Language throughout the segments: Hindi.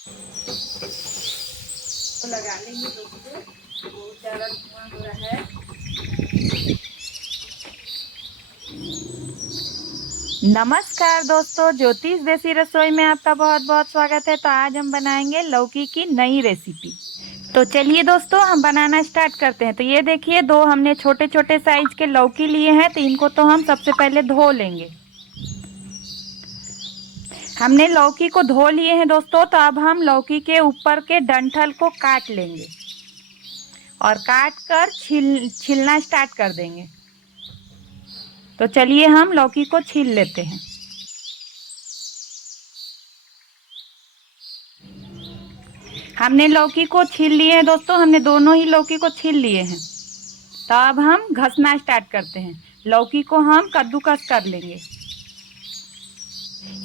तो लगा लेंगे दोस्तों, बहुत ज़्यादा धुआं हो रहा है। नमस्कार दोस्तों, ज्योतिष देसी रसोई में आपका बहुत बहुत स्वागत है। तो आज हम बनाएंगे लौकी की नई रेसिपी। तो चलिए दोस्तों, हम बनाना स्टार्ट करते हैं। तो ये देखिए, दो हमने छोटे छोटे साइज के लौकी लिए हैं। तो इनको तो हम सबसे पहले धो लेंगे। हमने लौकी को धो लिए हैं दोस्तों। तो अब हम लौकी के ऊपर के डंठल को काट लेंगे और काट कर छीलना स्टार्ट कर देंगे। तो चलिए हम लौकी को छील लेते हैं। हमने लौकी को छील लिए हैं दोस्तों, हमने दोनों ही लौकी को छील लिए हैं। तो अब हम घसना स्टार्ट करते हैं। लौकी को हम कद्दूकस कर लेंगे।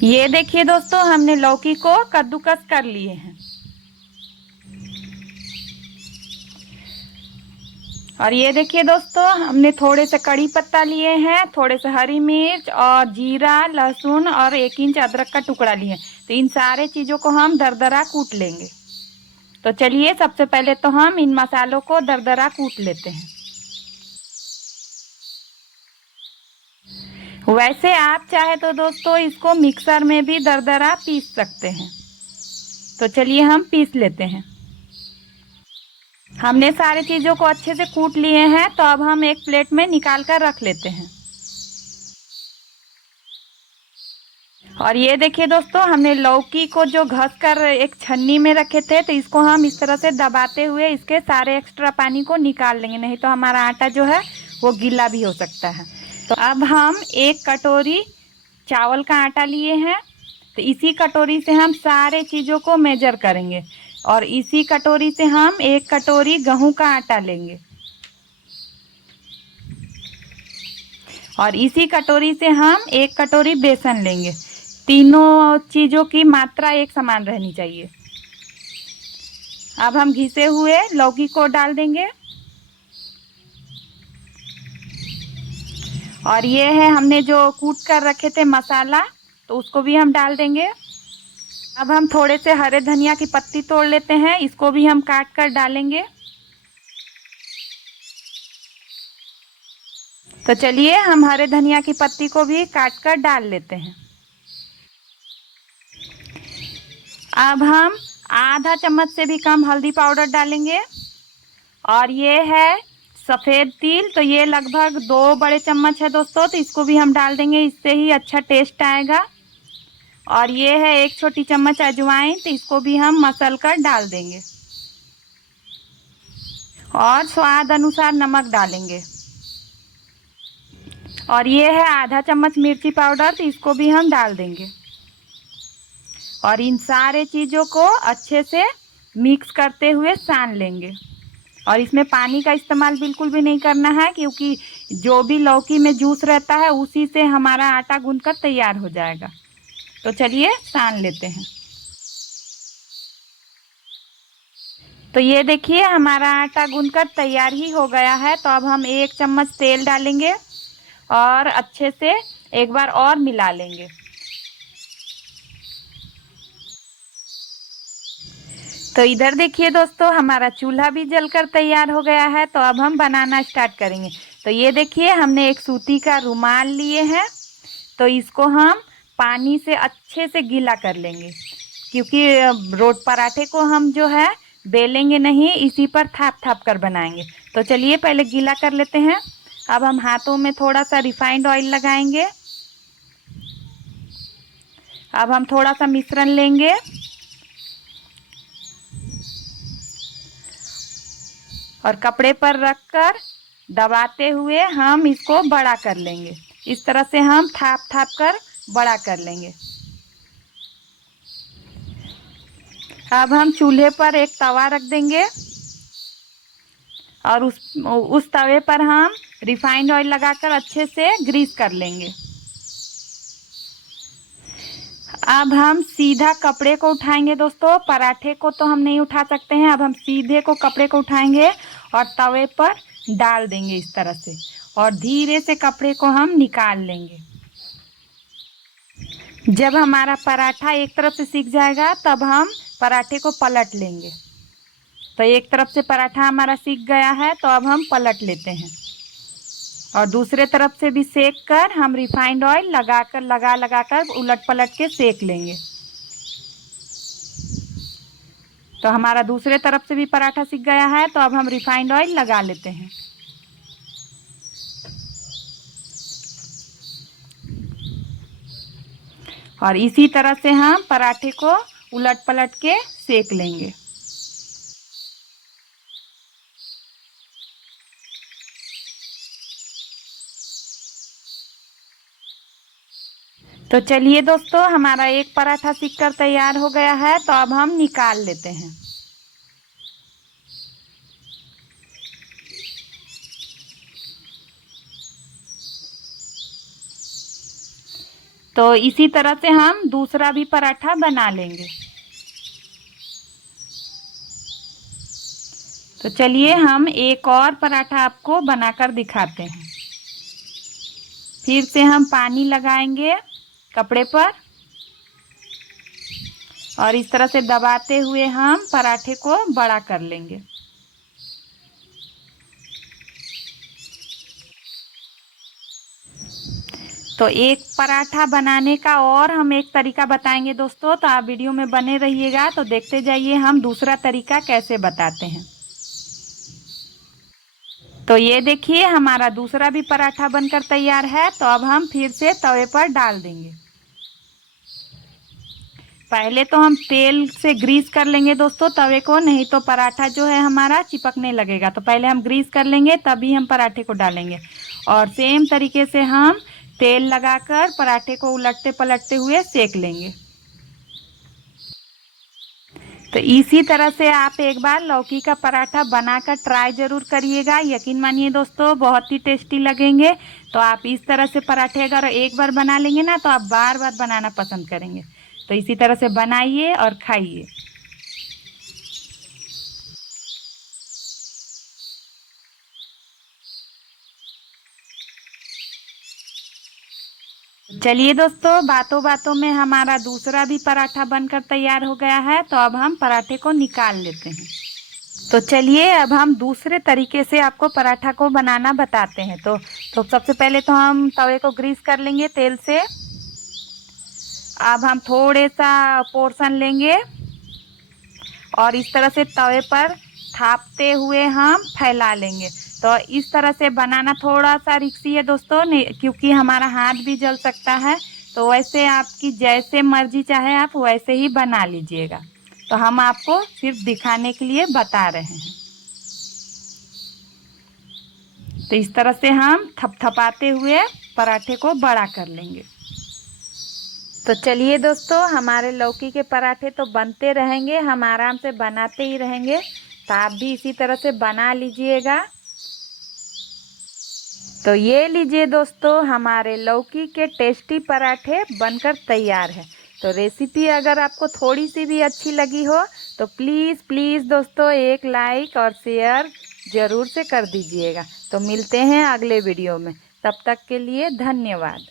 ये देखिए दोस्तों, हमने लौकी को कद्दूकस कर लिए हैं। और ये देखिए दोस्तों, हमने थोड़े से कड़ी पत्ता लिए हैं, थोड़े से हरी मिर्च और जीरा, लहसुन और 1 इंच अदरक का टुकड़ा लिए हैं। तो इन सारे चीज़ों को हम दरदरा कूट लेंगे। तो चलिए, सबसे पहले तो हम इन मसालों को दरदरा कूट लेते हैं। वैसे आप चाहे तो दोस्तों इसको मिक्सर में भी दरदरा पीस सकते हैं। तो चलिए हम पीस लेते हैं। हमने सारी चीज़ों को अच्छे से कूट लिए हैं। तो अब हम एक प्लेट में निकाल कर रख लेते हैं। और ये देखिए दोस्तों, हमने लौकी को जो घस कर एक छन्नी में रखे थे, तो इसको हम इस तरह से दबाते हुए इसके सारे एक्स्ट्रा पानी को निकाल लेंगे, नहीं तो हमारा आटा जो है वो गीला भी हो सकता है। तो अब हम 1 कटोरी चावल का आटा लिए हैं। तो इसी कटोरी से हम सारे चीज़ों को मेजर करेंगे और इसी कटोरी से हम 1 कटोरी गेहूं का आटा लेंगे और इसी कटोरी से हम 1 कटोरी बेसन लेंगे। तीनों चीज़ों की मात्रा एक समान रहनी चाहिए। अब हम घिसे हुए लौकी को डाल देंगे और ये है हमने जो कूट कर रखे थे मसाला, तो उसको भी हम डाल देंगे। अब हम थोड़े से हरे धनिया की पत्ती तोड़ लेते हैं, इसको भी हम काट कर डालेंगे। तो चलिए हम हरे धनिया की पत्ती को भी काट कर डाल लेते हैं। अब हम आधा चम्मच से भी कम हल्दी पाउडर डालेंगे और ये है सफ़ेद तिल। तो ये लगभग 2 बड़े चम्मच है दोस्तों। तो इसको भी हम डाल देंगे, इससे ही अच्छा टेस्ट आएगा। और ये है 1 छोटी चम्मच अजवाइन। तो इसको भी हम मसल कर डाल देंगे और स्वाद अनुसार नमक डालेंगे। और ये है आधा चम्मच मिर्ची पाउडर। तो इसको भी हम डाल देंगे और इन सारे चीज़ों को अच्छे से मिक्स करते हुए सान लेंगे। और इसमें पानी का इस्तेमाल बिल्कुल भी नहीं करना है, क्योंकि जो भी लौकी में जूस रहता है उसी से हमारा आटा गूंथकर तैयार हो जाएगा। तो चलिए सान लेते हैं। तो ये देखिए, हमारा आटा गूंथकर तैयार ही हो गया है। तो अब हम 1 चम्मच तेल डालेंगे और अच्छे से एक बार और मिला लेंगे। तो इधर देखिए दोस्तों, हमारा चूल्हा भी जलकर तैयार हो गया है। तो अब हम बनाना स्टार्ट करेंगे। तो ये देखिए, हमने एक सूती का रुमाल लिए हैं। तो इसको हम पानी से अच्छे से गीला कर लेंगे, क्योंकि रोट पराठे को हम जो है बेलेंगे नहीं, इसी पर थाप थाप कर बनाएंगे। तो चलिए पहले गीला कर लेते हैं। अब हम हाथों में थोड़ा सा रिफाइंड ऑयल लगाएंगे। अब हम थोड़ा सा मिश्रण लेंगे और कपड़े पर रखकर दबाते हुए हम इसको बड़ा कर लेंगे। इस तरह से हम थाप थाप कर बड़ा कर लेंगे। अब हम चूल्हे पर एक तवा रख देंगे और उस तवे पर हम रिफाइंड ऑयल लगाकर अच्छे से ग्रीस कर लेंगे। अब हम सीधा कपड़े को उठाएंगे दोस्तों, पराठे को तो हम नहीं उठा सकते हैं। अब हम सीधे को कपड़े को उठाएंगे और तवे पर डाल देंगे इस तरह से, और धीरे से कपड़े को हम निकाल लेंगे। जब हमारा पराठा एक तरफ से सिक जाएगा तब हम पराठे को पलट लेंगे। तो एक तरफ से पराठा हमारा सिक गया है तो अब हम पलट लेते हैं और दूसरे तरफ से भी सेक कर हम रिफाइंड ऑयल लगा कर उलट पलट के सेक लेंगे। तो हमारा दूसरे तरफ से भी पराठा सिक गया है तो अब हम रिफाइंड ऑयल लगा लेते हैं। और इसी तरह से हम पराठे को उलट पलट के सेक लेंगे। तो चलिए दोस्तों, हमारा एक पराठा सिक कर तैयार हो गया है तो अब हम निकाल लेते हैं। तो इसी तरह से हम दूसरा भी पराठा बना लेंगे। तो चलिए हम एक और पराठा आपको बनाकर दिखाते हैं। फिर से हम पानी लगाएंगे कपड़े पर और इस तरह से दबाते हुए हम पराठे को बड़ा कर लेंगे। तो एक पराठा बनाने का और हम एक तरीका बताएंगे दोस्तों, तो आप वीडियो में बने रहिएगा। तो देखते जाइए हम दूसरा तरीका कैसे बताते हैं। तो ये देखिए हमारा दूसरा भी पराठा बनकर तैयार है। तो अब हम फिर से तवे पर डाल देंगे। पहले तो हम तेल से ग्रीस कर लेंगे दोस्तों तवे को, नहीं तो पराठा जो है हमारा चिपकने लगेगा। तो पहले हम ग्रीस कर लेंगे तभी हम पराठे को डालेंगे। और सेम तरीके से हम तेल लगाकर पराठे को उलटते पलटते हुए सेक लेंगे। तो इसी तरह से आप एक बार लौकी का पराठा बनाकर ट्राई ज़रूर करिएगा। यकीन मानिए दोस्तों बहुत ही टेस्टी लगेंगे। तो आप इस तरह से पराठे अगर एक बार बना लेंगे ना तो आप बार बार बनाना पसंद करेंगे। तो इसी तरह से बनाइए और खाइए। चलिए दोस्तों, बातों बातों में हमारा दूसरा भी पराठा बनकर तैयार हो गया है। तो अब हम पराठे को निकाल लेते हैं। तो चलिए अब हम दूसरे तरीके से आपको पराठा को बनाना बताते हैं। तो सबसे पहले तो हम तवे को ग्रीस कर लेंगे तेल से। अब हम थोड़े सा पोर्शन लेंगे और इस तरह से तवे पर थापते हुए हम फैला लेंगे। तो इस तरह से बनाना थोड़ा सा रिस्की है दोस्तों, क्योंकि हमारा हाथ भी जल सकता है। तो वैसे आपकी जैसे मर्जी चाहे आप वैसे ही बना लीजिएगा। तो हम आपको सिर्फ दिखाने के लिए बता रहे हैं। तो इस तरह से हम थपथपाते हुए पराठे को बड़ा कर लेंगे। तो चलिए दोस्तों, हमारे लौकी के पराठे तो बनते रहेंगे, हम आराम से बनाते ही रहेंगे। तो आप भी इसी तरह से बना लीजिएगा। तो ये लीजिए दोस्तों, हमारे लौकी के टेस्टी पराठे बनकर तैयार है। तो रेसिपी अगर आपको थोड़ी सी भी अच्छी लगी हो तो प्लीज़ दोस्तों एक लाइक और शेयर ज़रूर से कर दीजिएगा। तो मिलते हैं अगले वीडियो में, तब तक के लिए धन्यवाद।